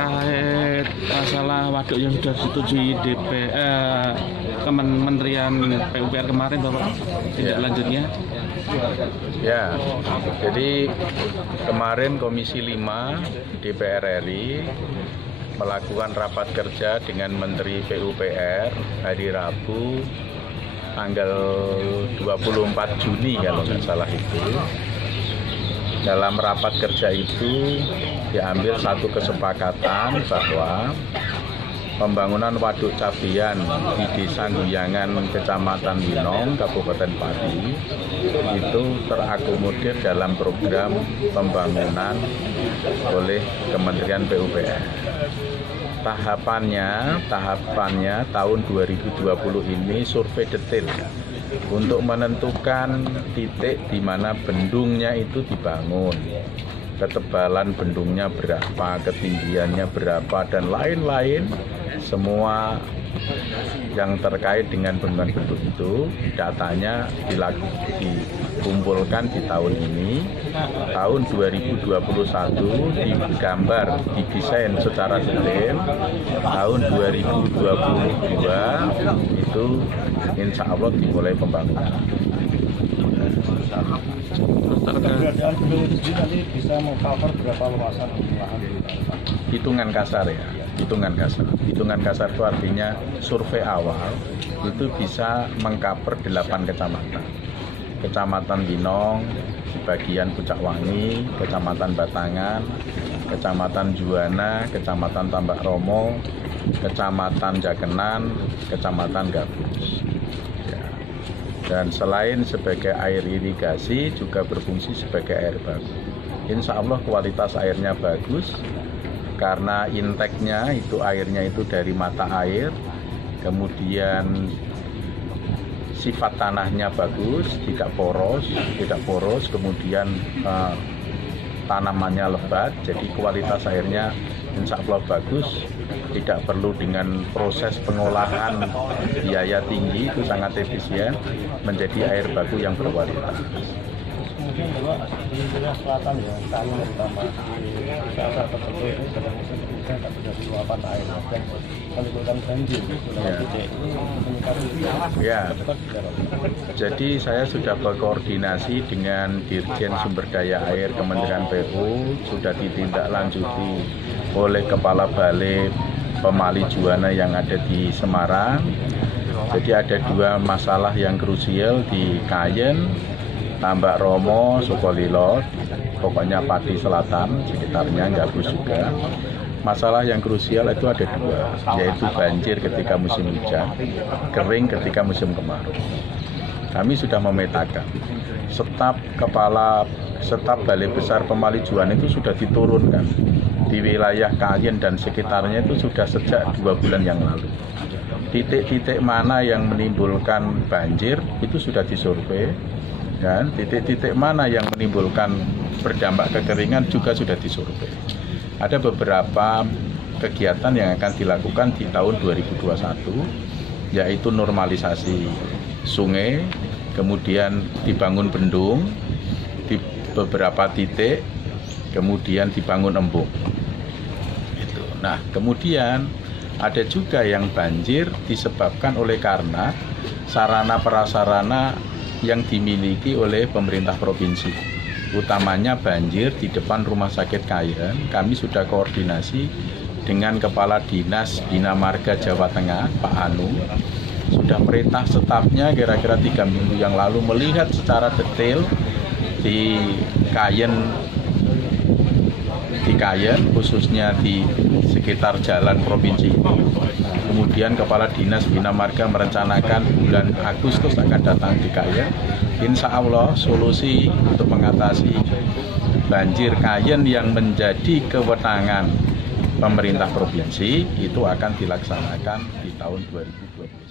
terkait masalah waduk yang sudah disetujui Kementerian PUPR kemarin, Bapak, tindak lanjutnya? Ya, jadi kemarin Komisi 5 DPR RI melakukan rapat kerja dengan Menteri PUPR hari Rabu tanggal 24 Juni kalau nggak salah itu. Dalam rapat kerja itu diambil satu kesepakatan bahwa pembangunan Waduk Cabian di Desa Guyangan, Kecamatan Winong, Kabupaten Pati itu terakomodir dalam program pembangunan oleh Kementerian PUPR. Tahapannya tahun 2020 ini survei detail untuk menentukan titik di mana bendungnya itu dibangun. Ketebalan bendungnya berapa, ketinggiannya berapa, dan lain-lain, semua yang terkait dengan bendungan-bendung itu datanya dikumpulkan di tahun ini. Tahun 2021 digambar, didesain secara detail. Tahun 2022 itu insya Allah dimulai pembangunan. Keberadaan beliau itu sendiri nanti bisa meng-cover berapa luasan lahan? Hitungan kasar ya, hitungan kasar. Hitungan kasar itu artinya survei awal itu bisa meng-cover 8 kecamatan. Kecamatan Winong, bagian Pucak Wangi, Kecamatan Batangan, Kecamatan Juwana, Kecamatan Tambak Romo, Kecamatan Jakenan, Kecamatan Gabus. Dan selain sebagai air irigasi juga berfungsi sebagai air baku. Insya Allah kualitas airnya bagus karena inteknya itu airnya itu dari mata air, kemudian sifat tanahnya bagus, tidak poros, kemudian tanamannya lebat, jadi kualitas airnya insya Allah bagus, tidak perlu dengan proses pengolahan biaya tinggi, itu sangat efisien, menjadi air baku yang berkualitas. Kemudian Bapak di wilayah selatan ya, kali terutama di daerah tertentu ini sedang musim hujan tak terjadi luapan air dan menimbulkan banjir di beberapa titik. Ya, jadi saya sudah berkoordinasi dengan Dirjen Sumber Daya Air Kementerian PU, sudah ditindaklanjuti oleh Kepala Balai Pemali Juwana yang ada di Semarang. Jadi ada dua masalah yang krusial di Kayen, Tambak Romo, Sukolilo, pokoknya Pati Selatan, sekitarnya Gabus juga. Masalah yang krusial itu ada dua, yaitu banjir ketika musim hujan, kering ketika musim kemarau. Kami sudah memetakan, staf Balai Besar Pemali Juwana itu sudah diturunkan di wilayah Kayen dan sekitarnya itu sudah sejak 2 bulan yang lalu. Titik-titik mana yang menimbulkan banjir itu sudah disurvei, dan titik-titik mana yang menimbulkan berdampak kekeringan juga sudah disurvei. Ada beberapa kegiatan yang akan dilakukan di tahun 2021, yaitu normalisasi sungai, kemudian dibangun bendung di beberapa titik, kemudian dibangun embung. Nah, kemudian ada juga yang banjir disebabkan oleh karena sarana prasarana yang dimiliki oleh pemerintah provinsi. Utamanya banjir di depan Rumah Sakit Kayen. Kami sudah koordinasi dengan Kepala Dinas Bina Marga Jawa Tengah, Pak Anu. Sudah perintah stafnya kira-kira 3 minggu yang lalu melihat secara detail di Kayen, khususnya di sekitar jalan provinsi ini. Kemudian Kepala Dinas Bina Marga merencanakan bulan Agustus akan datang di Kayen. Insya Allah solusi untuk mengatasi banjir Kayen yang menjadi kewenangan pemerintah provinsi itu akan dilaksanakan di tahun 2021.